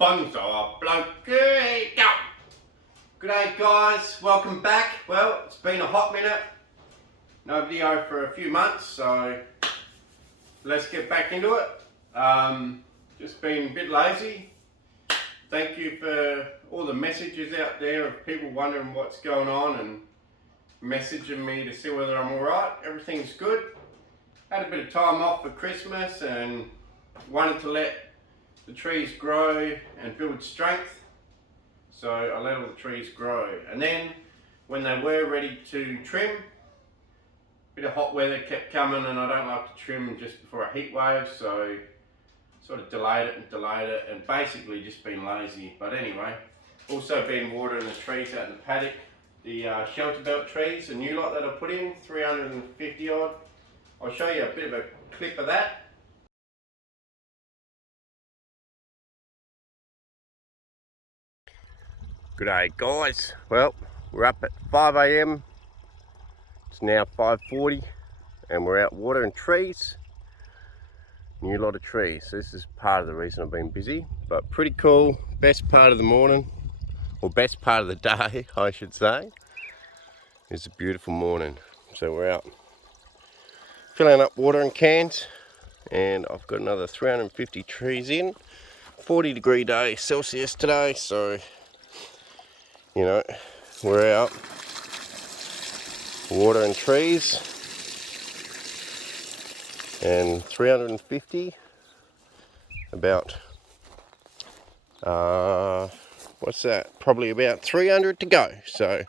Bonsai Bloke. G'day guys, welcome back. Well, it's been a hot minute. No video for a few months, so let's get back into it. Just been a bit lazy. Thank you for all the messages out there of people wondering what's going on and messaging me to see whether I'm alright. Everything's good. Had a bit of time off for Christmas and wanted to let the trees grow and build strength. So I let all the trees grow. And then when they were ready to trim, a bit of hot weather kept coming and I don't like to trim just before a heat wave, so sort of delayed it and basically just been lazy. But anyway, also been watering the trees out in the paddock. The shelter belt trees, a new lot that I put in, 350 odd. I'll show you a bit of a clip of that. G'day guys, well we're up at 5 AM, it's now 5:40 and we're out watering trees, new lot of trees. This is part of the reason I've been busy, but pretty cool. Best part of the morning, or best part of the day I should say, is a beautiful morning. So we're out filling up watering cans and I've got another 350 trees in. 40-degree day Celsius today, so you know, we're out watering trees, and 350, about, what's that, probably about 300 to go. So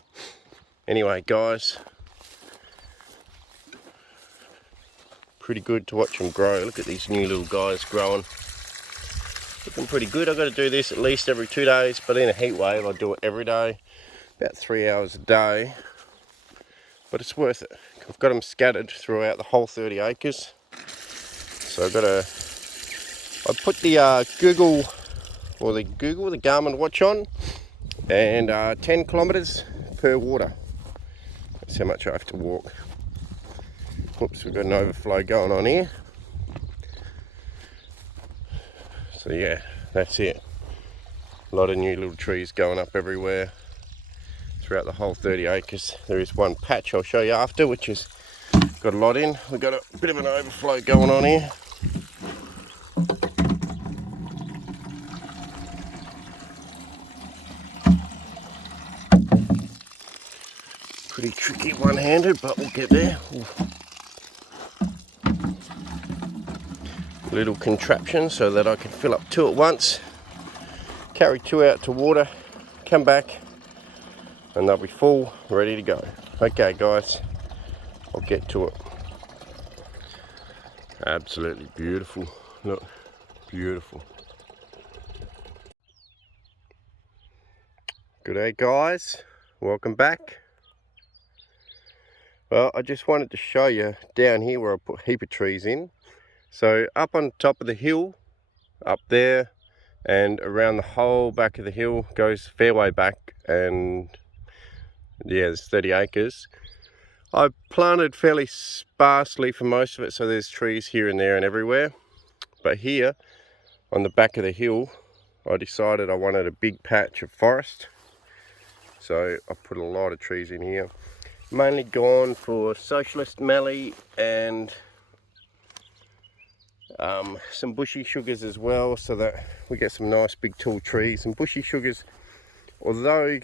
anyway guys, pretty good to watch them grow. Look at these new little guys growing. Looking pretty good. I've got to do this at least every 2 days, but in a heat wave I do it every day, about 3 hours a day, but it's worth it. I've got them scattered throughout the whole 30 acres. So I put the the Garmin watch on, and 10 kilometers per water. That's how much I have to walk. Whoops, we've got an overflow going on here. So yeah, that's it. A lot of new little trees going up everywhere throughout the whole 30 acres. There is one patch I'll show you after, which has got a lot in. We've got a bit of an overflow going on here. Pretty tricky one-handed, but we'll get there. Ooh. Little contraption so that I can fill up 2 at once, carry 2 out to water, come back, and they'll be full, ready to go. Okay guys, I'll get to it. Absolutely beautiful. Look, beautiful. G'day guys, welcome back. Well, I just wanted to show you down here where I put a heap of trees in. So up on top of the hill, up there, and around the whole back of the hill goes fairway back, and yeah, there's 30 acres. I planted fairly sparsely for most of it, so there's trees here and there and everywhere. But here, on the back of the hill, I decided I wanted a big patch of forest. So I put a lot of trees in here. Mainly gone for socialist mallee and some bushy sugars as well, so that we get some nice big tall trees. And bushy sugars, although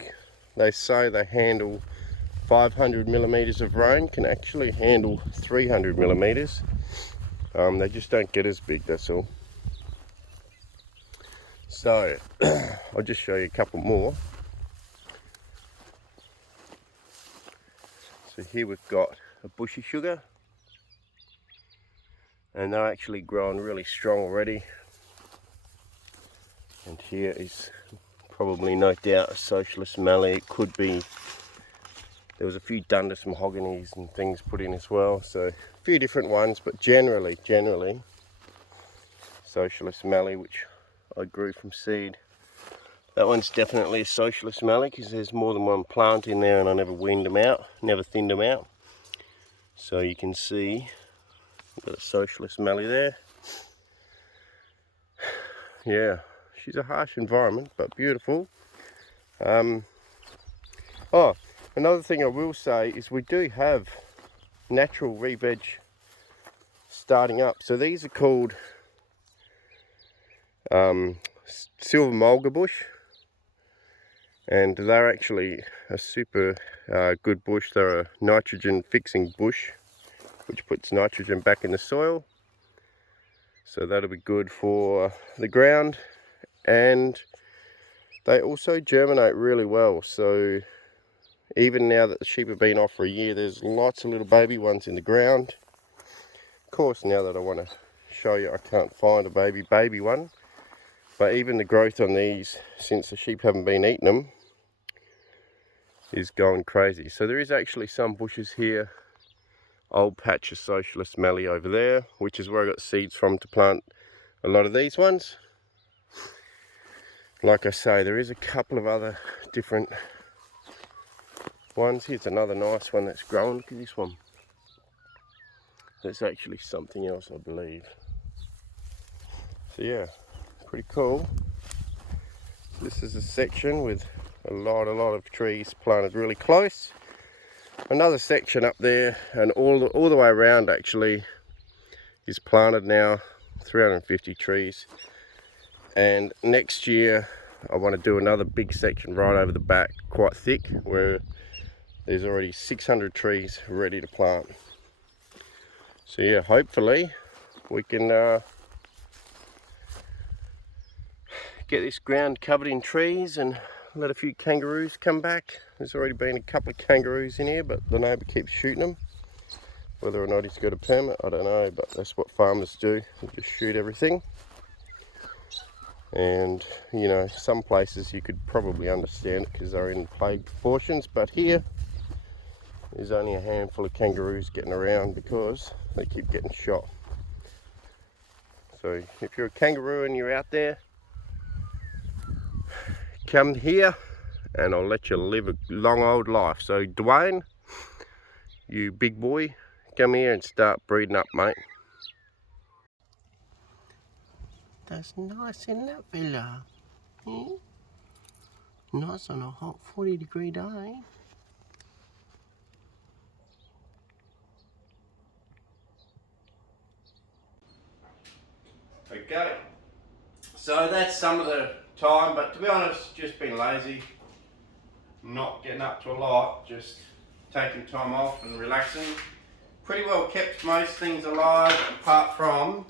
they say they handle 500 millimeters of rain, can actually handle 300 millimeters. They just don't get as big, that's all. So I'll just show you a couple more. So here we've got a bushy sugar, and they're actually growing really strong already. And here is probably, no doubt, a socialist mallee. It could be, there was a few Dundas mahoganies and things put in as well, so a few different ones, but generally socialist mallee, which I grew from seed. That one's definitely a socialist mallee because there's more than one plant in there, and I never weaned them out, never thinned them out. So you can see we've got a socialist mallee there. Yeah, she's a harsh environment, but beautiful. Oh, another thing I will say is we do have natural re-veg starting up. So these are called silver mulga bush, and they're actually a super good bush. They're a nitrogen fixing bush, which puts nitrogen back in the soil. So that'll be good for the ground, and they also germinate really well. So even now that the sheep have been off for a year, there's lots of little baby ones in the ground. Of course, now that I want to show you, I can't find a baby one. But even the growth on these, since the sheep haven't been eating them, is going crazy. So there is actually some bushes here. Old patch of socialist Mallee over there, which is where I got seeds from to plant a lot of these ones. Like I say, there is a couple of other different ones. Here's another nice one that's growing. Look at this one. That's actually something else, I believe. So yeah, pretty cool. This is a section with a lot of trees planted really close. Another section up there, and all the way around actually is planted now, 350 trees. And next year I want to do another big section right over the back, quite thick, where there's already 600 trees ready to plant. So yeah, hopefully we can get this ground covered in trees and let a few kangaroos come back. There's already been a couple of kangaroos in here, but the neighbour keeps shooting them. Whether or not he's got a permit, I don't know, but that's what farmers do. They just shoot everything. And you know, some places you could probably understand it because they're in plague proportions, but here there's only a handful of kangaroos getting around because they keep getting shot. So if you're a kangaroo and you're out there, come here and I'll let you live a long old life. So Dwayne, you big boy, come here and start breeding up, mate. That's nice, isn't it, fella? Hmm? Nice on a hot 40-degree day. Okay, so that's some of the time, but to be honest, just been lazy, not getting up to a lot, just taking time off and relaxing. Pretty well kept most things alive, apart from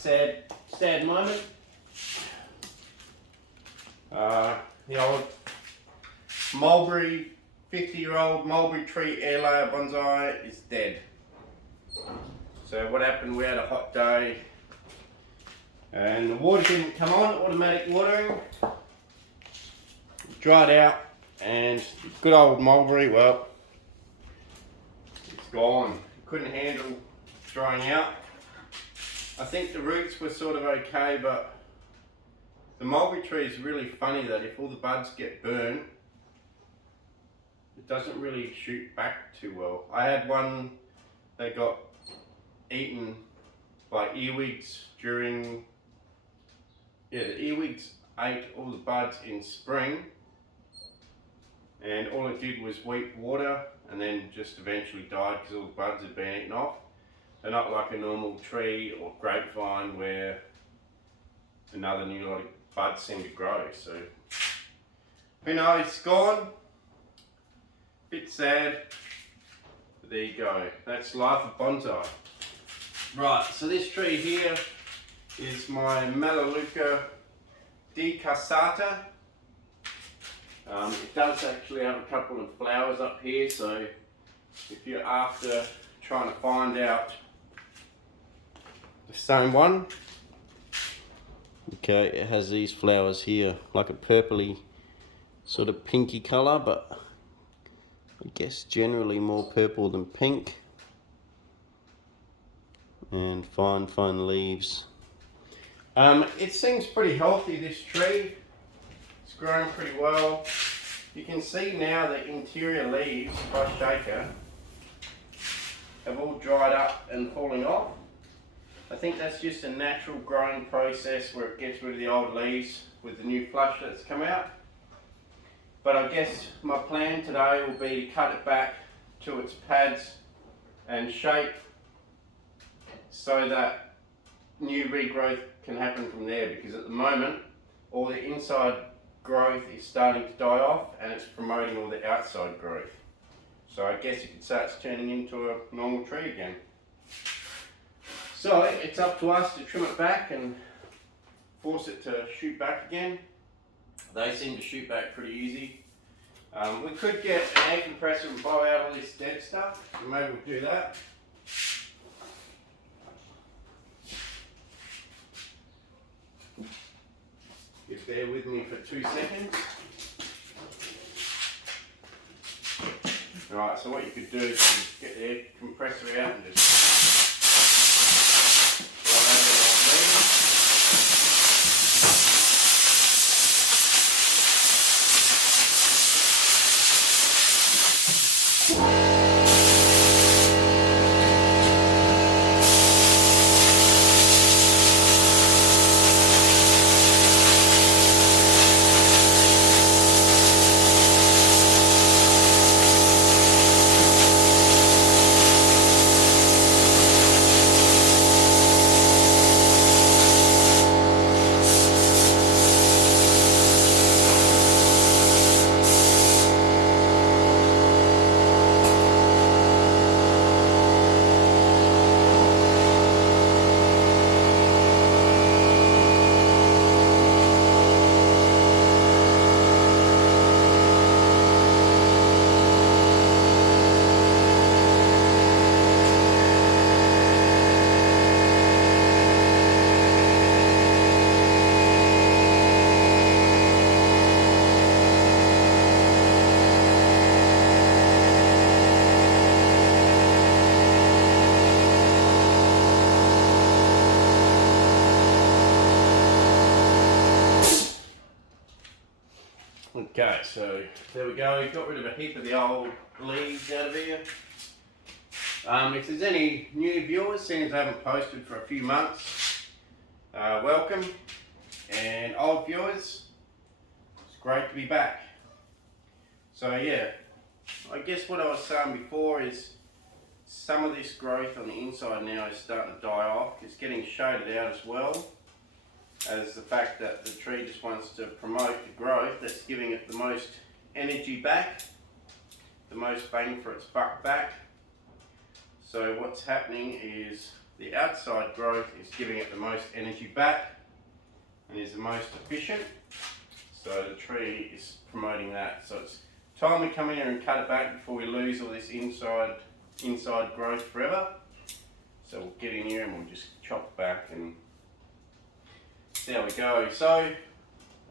sad moment. The old mulberry, 50-year-old mulberry tree air layer bonsai is dead. So what happened, we had a hot day and the water didn't come on, automatic watering. It dried out, and good old mulberry, well, it's gone. Couldn't handle drying out. I think the roots were sort of okay, but the mulberry tree is really funny that if all the buds get burned, it doesn't really shoot back too well. I had one that got eaten by earwigs during, the earwigs ate all the buds in spring, and all it did was weep water and then just eventually died because all the buds had been eaten off. They're not like a normal tree or grapevine where another new lot of buds seem to grow. So who knows, it's gone. Bit sad, but there you go. That's life of bonsai. Right, so this tree here is my Melaleuca decussata. It does actually have a couple of flowers up here, so if you're after trying to find out the same one, okay, it has these flowers here, like a purpley sort of pinky colour, but I guess generally more purple than pink. And fine leaves. It seems pretty healthy, this tree. It's growing pretty well. You can see now the interior leaves, if I shake her, have all dried up and falling off. I think that's just a natural growing process where it gets rid of the old leaves with the new flush that's come out. But I guess my plan today will be to cut it back to its pads and shape so that new regrowth can happen from there, because at the moment all the inside growth is starting to die off and it's promoting all the outside growth. So I guess you could say it's turning into a normal tree again. So it's up to us to trim it back and force it to shoot back again. They seem to shoot back pretty easy. We could get an air compressor and blow out all this dead stuff, so maybe we'll do that. Just bear with me for 2 seconds. Alright, so what you could do is just get the air compressor out and just blow out the old leaves. Okay, so there we go. Got rid of a heap of the old leaves out of here. If there's any new viewers, seeing as I haven't posted for a few months, welcome. And old viewers, it's great to be back. So yeah, I guess what I was saying before is some of this growth on the inside now is starting to die off. It's getting shaded out as well as the fact that the tree just wants to promote the growth that's giving it the most energy back, the most bang for its buck back. So what's happening is the outside growth is giving it the most energy back and is the most efficient. So the tree is promoting that. So it's time we come in here and cut it back before we lose all this inside growth forever. So we'll get in here and we'll just chop back and there we go. So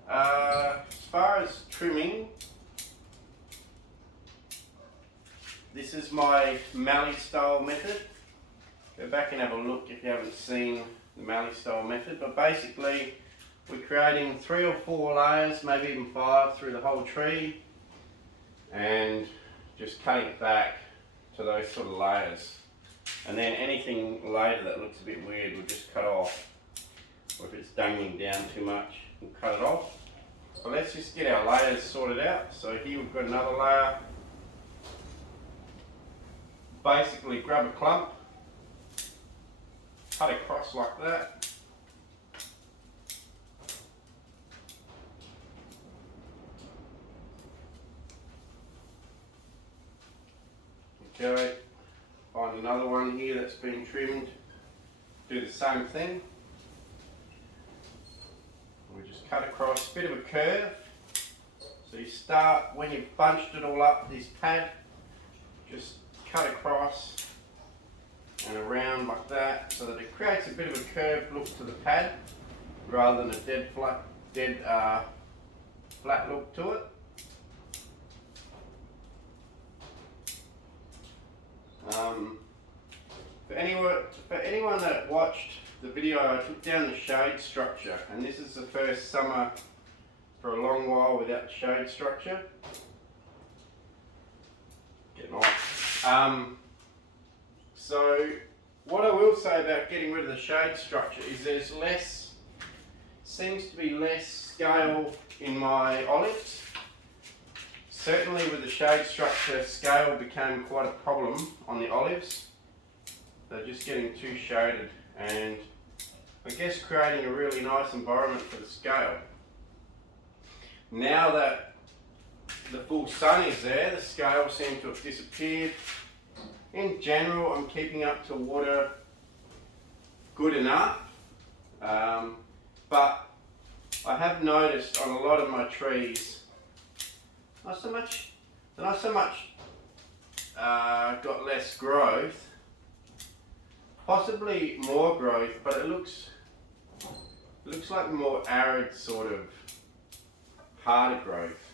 as far as trimming, this is my Mallee style method. Go back and have a look if you haven't seen the Mallee style method. But basically we're creating 3 or 4 layers, maybe even 5 through the whole tree, and just cutting it back to those sort of layers. And then anything later that looks a bit weird we'll just cut off. Or if it's dangling down too much, we'll cut it off. But let's just get our layers sorted out. So here we've got another layer. Basically grab a clump, cut across like that. Okay, find another one here that's been trimmed. Do the same thing. We just cut across, a bit of a curve. So you start, when you've bunched it all up this pad, just cut across and around like that, so that it creates a bit of a curved look to the pad rather than a dead flat look to it. For anyone that watched the video, I took down the shade structure, and this is the first summer for a long while without the shade structure. Getting off. So What I will say about getting rid of the shade structure is there's seems to be less scale in my olives. Certainly with the shade structure, scale became quite a problem on the olives. They're just getting too shaded, and I guess creating a really nice environment for the scale. Now that the full sun is there, the scale seems to have disappeared. In general, I'm keeping up to water good enough, but I have noticed on a lot of my trees, not so much got less growth, possibly more growth, but it looks like more arid, sort of harder growth.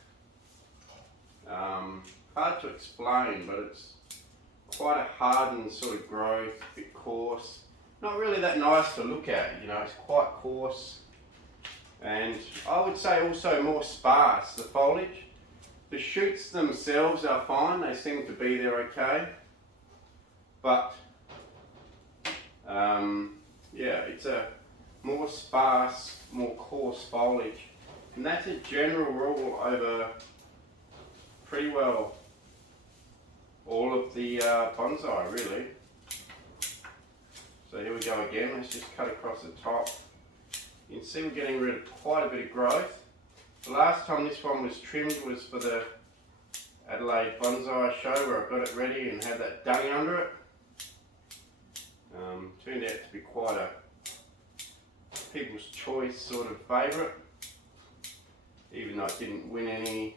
Hard to explain, but it's quite a hardened sort of growth, a bit coarse. Not really that nice to look at, you know, it's quite coarse. And I would say also more sparse, the foliage. The shoots themselves are fine, they seem to be there okay. But, yeah, it's a more sparse, more coarse foliage. And that's a general rule over pretty well all of the bonsai, really. So here we go again, let's just cut across the top. You can see we're getting rid of quite a bit of growth. The last time this one was trimmed was for the Adelaide Bonsai Show, where I got it ready and had that dung under it. Turned out to be quite a people's choice sort of favourite. Even though it didn't win any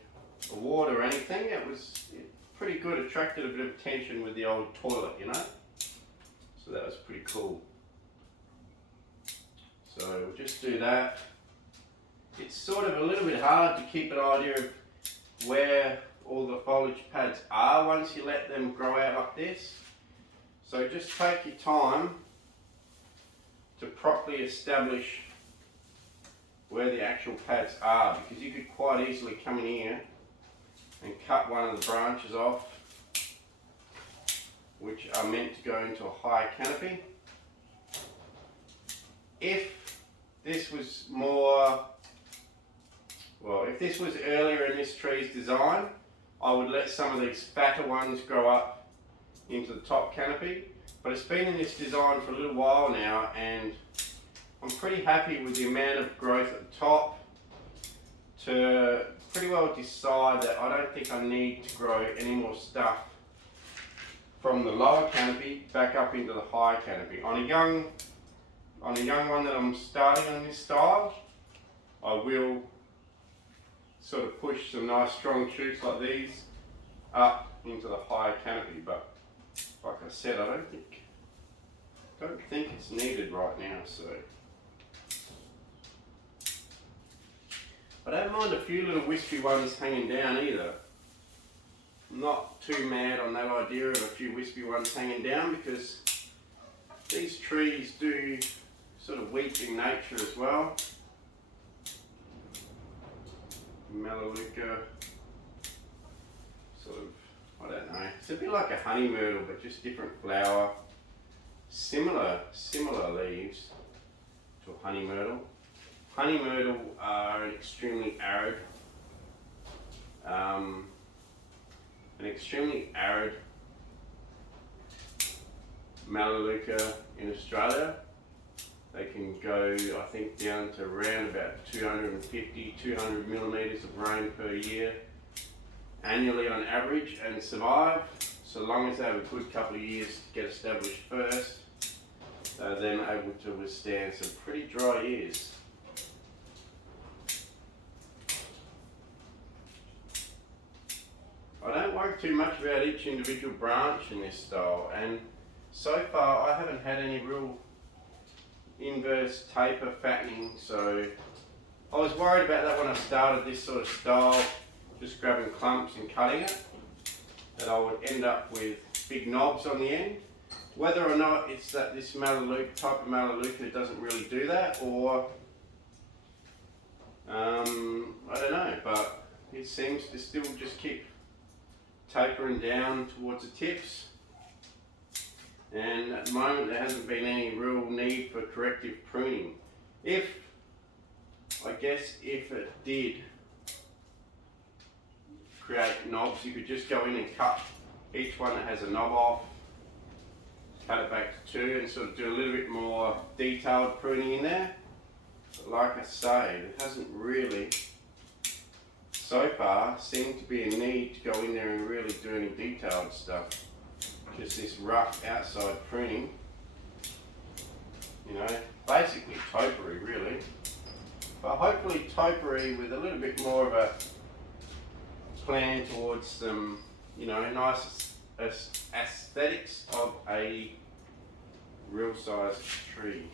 award or anything, it was pretty good, attracted a bit of attention with the old toilet, you know. So that was pretty cool. So we'll just do that. It's sort of a little bit hard to keep an idea of where all the foliage pads are once you let them grow out like this. So just take your time to properly establish where the actual pads are, because you could quite easily come in here and cut one of the branches off, which are meant to go into a high canopy. If this was if this was earlier in this tree's design, I would let some of these fatter ones grow up into the top canopy. But it's been in this design for a little while now, and I'm pretty happy with the amount of growth at the top to pretty well decide that I don't think I need to grow any more stuff from the lower canopy back up into the high canopy. On a young one that I'm starting on this style, I will sort of push some nice strong shoots like these up into the higher canopy, but like I said, I don't think it's needed right now. So I don't mind a few little wispy ones hanging down either. I'm not too mad on that idea of a few wispy ones hanging down, because these trees do sort of weak in nature as well. Melaleuca, sort of, I don't know, it's a bit like a honey myrtle, but just different flower. Similar leaves to a honey myrtle. Honey myrtle are extremely arid, Melaleuca in Australia. They can go, I think, down to around about 200 millimetres of rain per year annually on average, and survive, so long as they have a good couple of years to get established first. They're then able to withstand some pretty dry years. I don't worry too much about each individual branch in this style, and so far I haven't had any real inverse taper fattening, so I was worried about that when I started this sort of style, just grabbing clumps and cutting it, that I would end up with big knobs on the end. Whether or not it's that this Melaleuca, type of Melaleuca doesn't really do that, or I don't know, but it seems to still just keep tapering down towards the tips. and at the moment there hasn't been any real need for corrective pruning. I guess if it did create knobs, you could just go in and cut each one that has a knob off, cut it back to 2 and sort of do a little bit more detailed pruning in there. But like I say, there hasn't really so far seemed to be a need to go in there and really do any detailed stuff. Just this rough outside pruning, you know, basically topiary really, but hopefully topiary with a little bit more of a plan towards some, you know, nice aesthetics of a real size tree.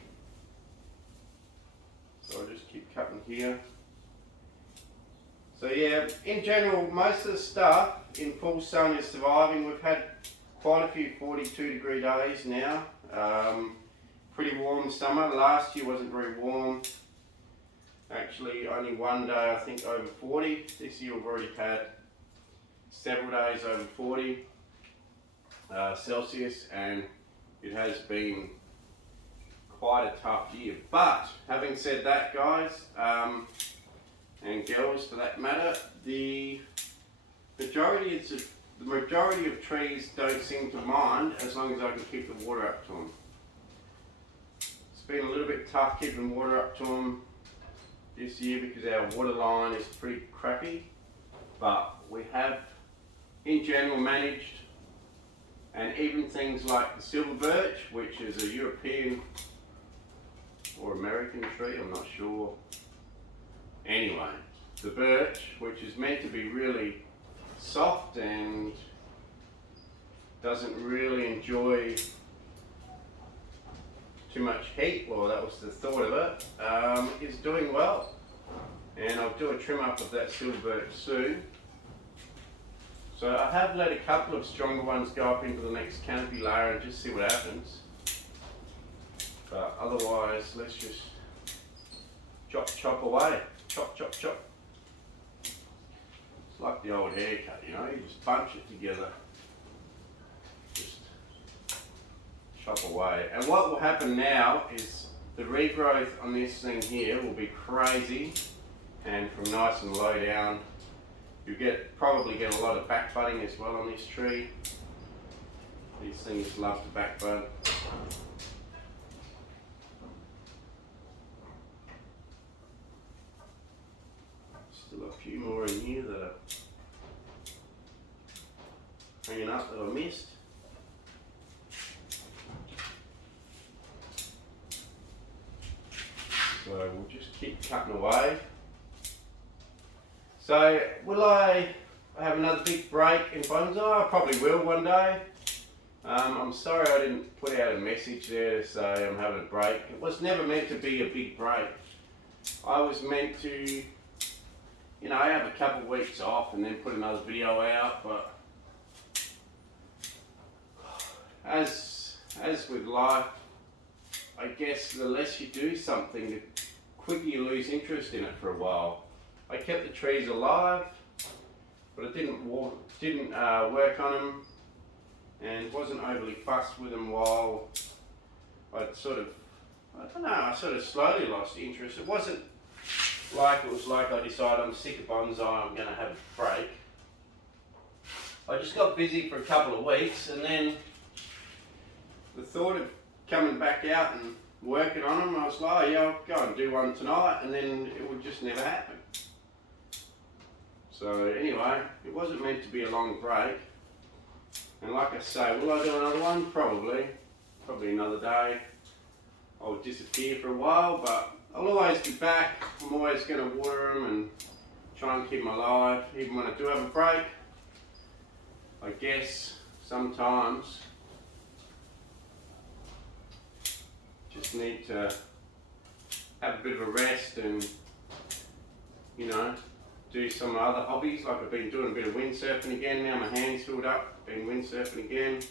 So I'll just keep cutting here. So yeah, in general, most of the stuff in full sun is surviving. We've had quite a few 42-degree days now. Pretty warm summer. Last year wasn't very warm. Actually, only one day I think over 40. This year we've already had several days over 40 Celsius, and it has been quite a tough year. But having said that, guys, and girls for that matter, the majority of trees don't seem to mind as long as I can keep the water up to them. It's been a little bit tough keeping water up to them this year because our water line is pretty crappy, but we have in general managed, and even things like the silver birch, which is a European or American tree, I'm not sure. Anyway, the birch, which is meant to be really soft and doesn't really enjoy too much heat, well that was the thought of it, is doing well. And I'll do a trim up of that silver birch soon. So I have let a couple of stronger ones go up into the next canopy layer and just see what happens. But otherwise, let's just chop away. Chop. It's like the old haircut, you know, you just bunch it together. Just chop away. And what will happen now is the regrowth on this thing here will be crazy, and from nice and low down, you probably get a lot of back budding as well on this tree. These things love to back bud. Still a few more in here that are hanging up that I missed. So we'll just keep cutting away. So will I have another big break in bonsai? I probably will one day. I'm sorry I didn't put out a message there to say I'm having a break. It was never meant to be a big break. I was meant to, you know, have a couple of weeks off and then put another video out, but as with life, I guess the less you do something, the quicker you lose interest in it for a while. I kept the trees alive, but I didn't work on them and wasn't overly fussed with them while I sort of slowly lost interest. It wasn't like I decided I'm sick of bonsai, I'm going to have a break. I just got busy for a couple of weeks, and then the thought of coming back out and working on them, I was like, oh yeah, I'll go and do one tonight, and then it would just never happen. So anyway, it wasn't meant to be a long break. And like I say, will I do another one? Probably another day. I'll disappear for a while, but I'll always be back. I'm always going to water them and try and keep them alive, even when I do have a break. I guess sometimes just need to have a bit of a rest and, you know, do some other hobbies. Like I've been doing a bit of windsurfing again now. My hands filled up, been windsurfing again.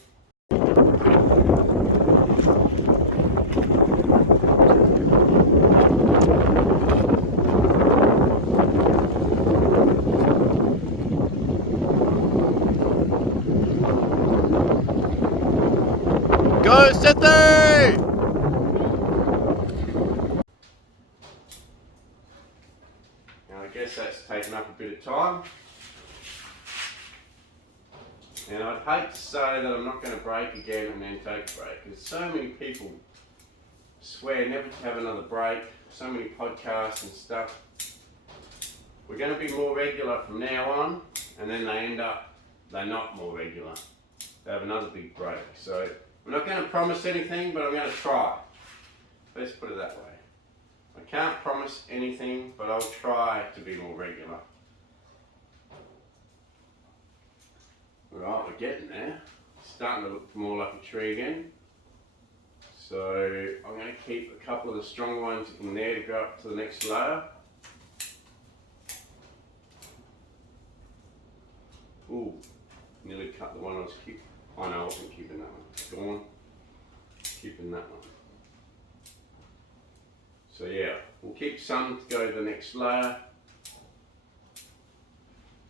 Go Machete! Now I guess that's taken up a bit of time. And I'd hate to say that I'm not going to break again and then take a break, because so many people swear never to have another break, so many podcasts and stuff. We're going to be more regular from now on, and then they end up, they're not more regular. They have another big break. So I'm not going to promise anything, but I'm going to try. Let's put it that way. I can't promise anything, but I'll try to be more regular. Right, we're getting there. It's starting to look more like a tree again. So I'm going to keep a couple of the strong ones in there to go up to the next layer. Ooh, nearly cut the one I was keeping. Oh no, I wasn't keeping that one. Go on. Keeping that one. So yeah, we'll keep some to go to the next layer.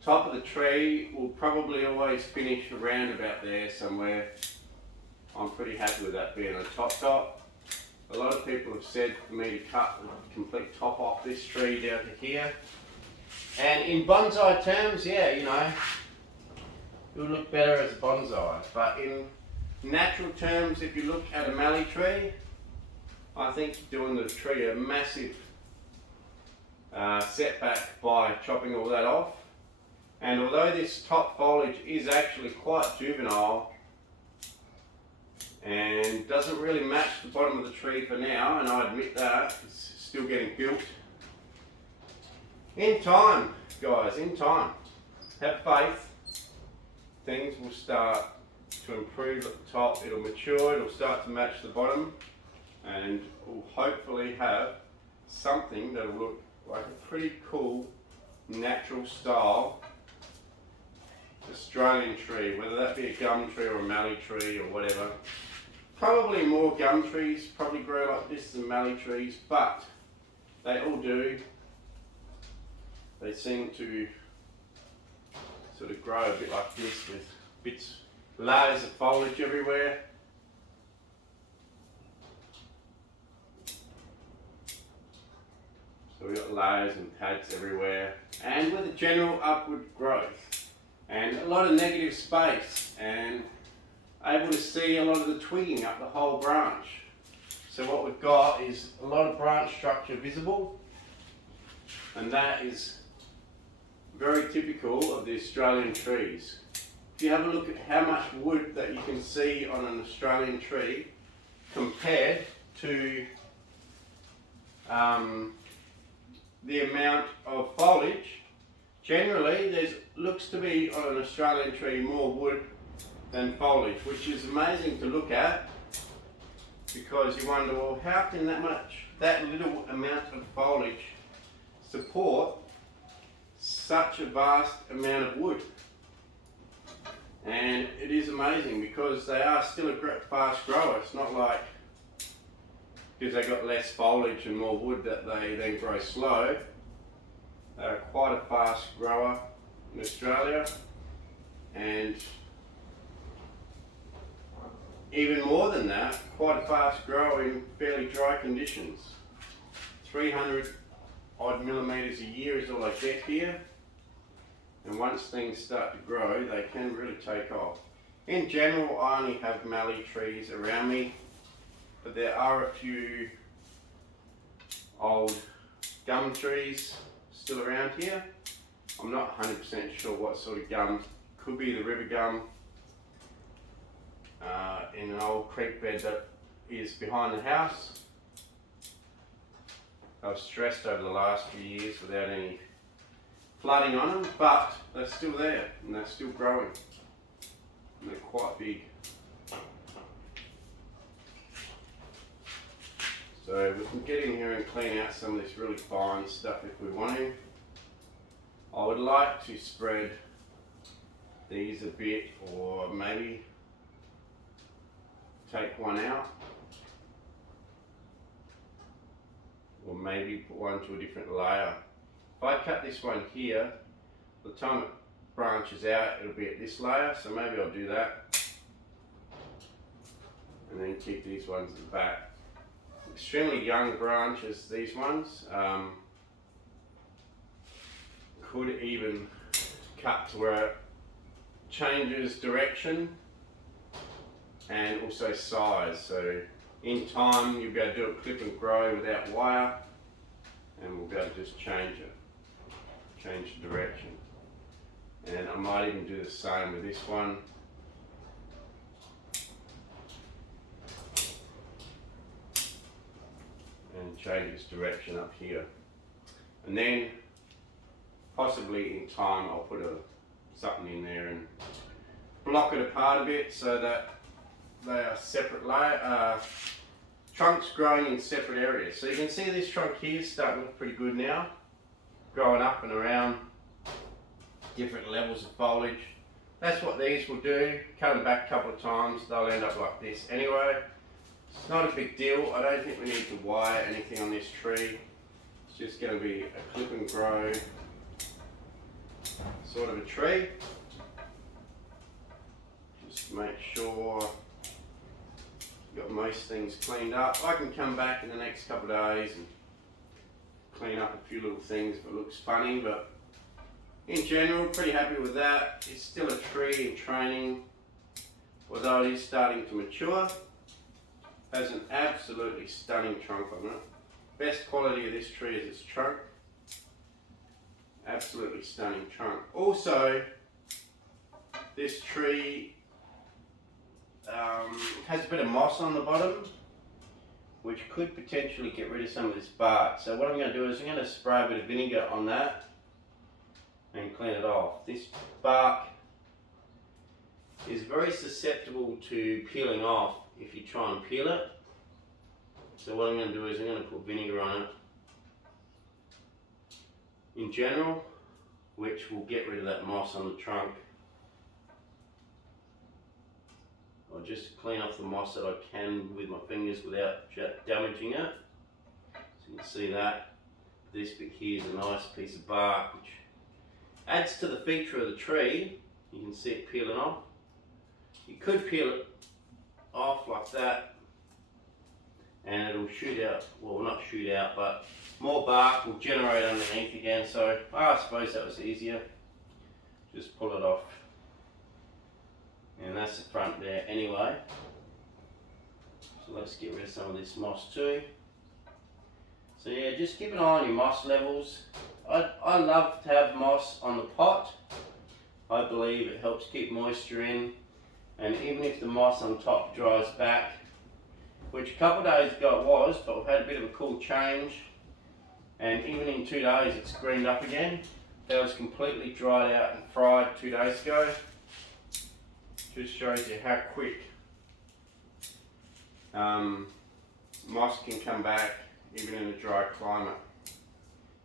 Top of the tree will probably always finish around about there somewhere. I'm pretty happy with that being a top. A lot of people have said for me to cut the complete top off this tree down to here. And in bonsai terms, yeah, you know, it would look better as a bonsai. But in natural terms, if you look at a Mallee tree, I think you're doing the tree a massive setback by chopping all that off. And although this top foliage is actually quite juvenile and doesn't really match the bottom of the tree for now, and I admit that, it's still getting built. In time, guys, in time, have faith, things will start to improve at the top, it'll mature, it'll start to match the bottom, and we'll hopefully have something that'll look like a pretty cool natural style Australian tree, whether that be a gum tree or a Mallee tree or whatever. Probably more gum trees probably grow like this than Mallee trees, but they all do. They seem to sort of grow a bit like this with layers of foliage everywhere. So we've got layers and pads everywhere, and with a general upward growth and a lot of negative space, and able to see a lot of the twigging up the whole branch. So what we've got is a lot of branch structure visible, and that is very typical of the Australian trees. If you have a look at how much wood that you can see on an Australian tree compared to the amount of foliage, generally there looks to be on an Australian tree more wood than foliage, which is amazing to look at, because you wonder, well, how can that little amount of foliage support such a vast amount of wood? And it is amazing, because they are still a fast grower. It's not like because they got less foliage and more wood that they then grow slow. They're quite a fast grower in Australia, and even more than that, quite a fast grower in fairly dry conditions. 300 odd millimetres a year is all I get here, and once things start to grow, they can really take off. In general, I only have Mallee trees around me, but there are a few old gum trees still around here. I'm not 100% sure what sort of gum. Could be the river gum in an old creek bed that is behind the house. I've stressed over the last few years without any flooding on them, but they're still there and they're still growing, and they're quite big. So we can get in here and clean out some of this really fine stuff if we want to. I would like to spread these a bit, or maybe take one out, or maybe put one to a different layer. If I cut this one here, by the time it branches out, it'll be at this layer, so maybe I'll do that. and then keep these ones at the back. Extremely young branches, these ones. Could even cut to where it changes direction and also size. So in time you'll be able to do a clip and grow without wire, and we'll be able to just change the direction. And I might even do the same with this one. And change its direction up here. And then possibly in time I'll put something in there and block it apart a bit so that they are separate trunks growing in separate areas. So you can see this trunk here is starting to look pretty good now, growing up and around different levels of foliage. That's what these will do. Cut them back a couple of times, they'll end up like this anyway. It's not a big deal. I don't think we need to wire anything on this tree. It's just going to be a clip and grow sort of a tree. Just make sure you've got most things cleaned up. I can come back in the next couple of days and clean up a few little things if it looks funny, but in general, pretty happy with that. It's still a tree in training, although it is starting to mature. Has an absolutely stunning trunk on it. Best quality of this tree is its trunk. Absolutely stunning trunk. Also, this tree has a bit of moss on the bottom, which could potentially get rid of some of this bark. So what I'm going to do is I'm going to spray a bit of vinegar on that and clean it off. This bark is very susceptible to peeling off if you try and peel it. So what I'm going to do is I'm going to put vinegar on it in general, which will get rid of that moss on the trunk. I'll just clean off the moss that I can with my fingers without damaging it. So you can see that this bit here is a nice piece of bark which adds to the feature of the tree. You can see it peeling off. You could peel it off like that and it'll shoot out, well not shoot out, but more bark will generate underneath again. So I suppose that was easier. Just pull it off. And that's the front there anyway. So let's get rid of some of this moss too. So yeah, just keep an eye on your moss levels. I love to have moss on the pot. I believe it helps keep moisture in. And even if the moss on top dries back, which a couple of days ago it was, but we've had a bit of a cool change. And even in 2 days it's greened up again. That was completely dried out and fried 2 days ago. Just shows you how quick moss can come back even in a dry climate.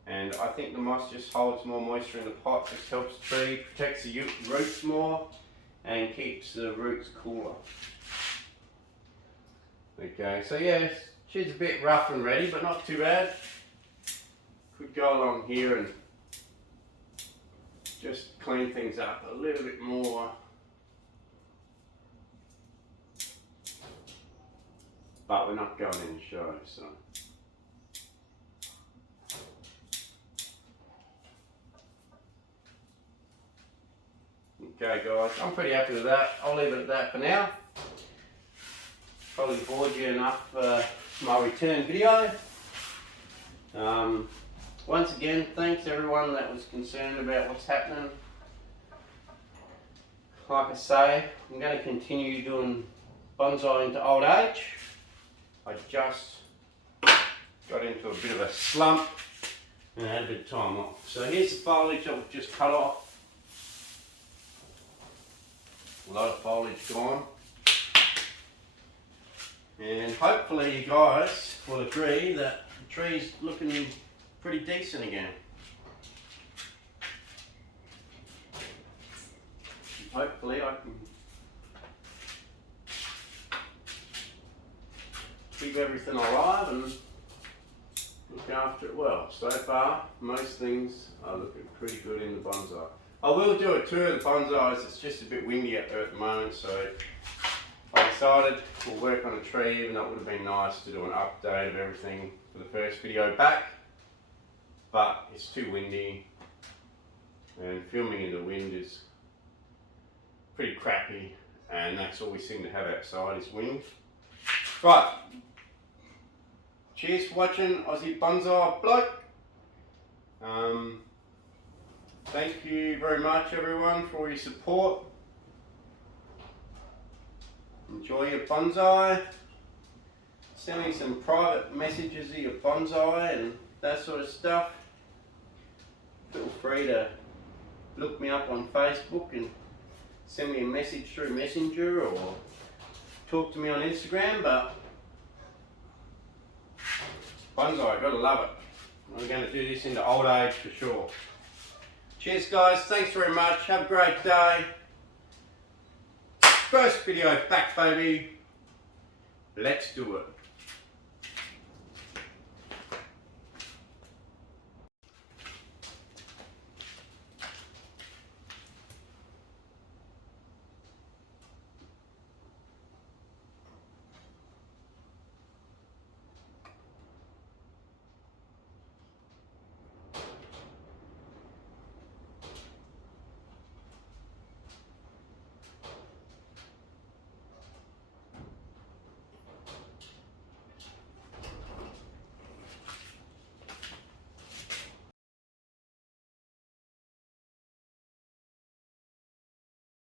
And I think the moss just holds more moisture in the pot, just helps the tree, protects the roots more and keeps the roots cooler. Okay, so yeah, she's a bit rough and ready, but not too bad. Could go along here and just clean things up a little bit more. But we're not going in the show, so. Okay guys, I'm pretty happy with that. I'll leave it at that for now. Probably bored you enough for my return video. Once again, thanks everyone that was concerned about what's happening. Like I say, I'm going to continue doing bonsai into old age. I just got into a bit of a slump and had a bit of time off. So here's the foliage that we've just cut off. A lot of foliage gone. And hopefully you guys will agree that the tree's looking pretty decent again. Hopefully I can keep everything alive and look after it well. So far, most things are looking pretty good in the bonsai. I will do a tour of the bonsais. It's just a bit windy out there at the moment, so like I started. We'll work on a tree, even though it would have been nice to do an update of everything for the first video back. But it's too windy, and filming in the wind is pretty crappy, and that's all we seem to have outside is wind. Right, cheers for watching Aussie Bonsai Bloke. Thank you very much everyone for all your support. Enjoy your bonsai. Send me some private messages of your bonsai and that sort of stuff. Feel free to look me up on Facebook and send me a message through Messenger or talk to me on Instagram, but bonsai, gotta love it. I'm going to do this into old age for sure. Cheers guys, thanks very much, have a great day. First video back baby, let's do it.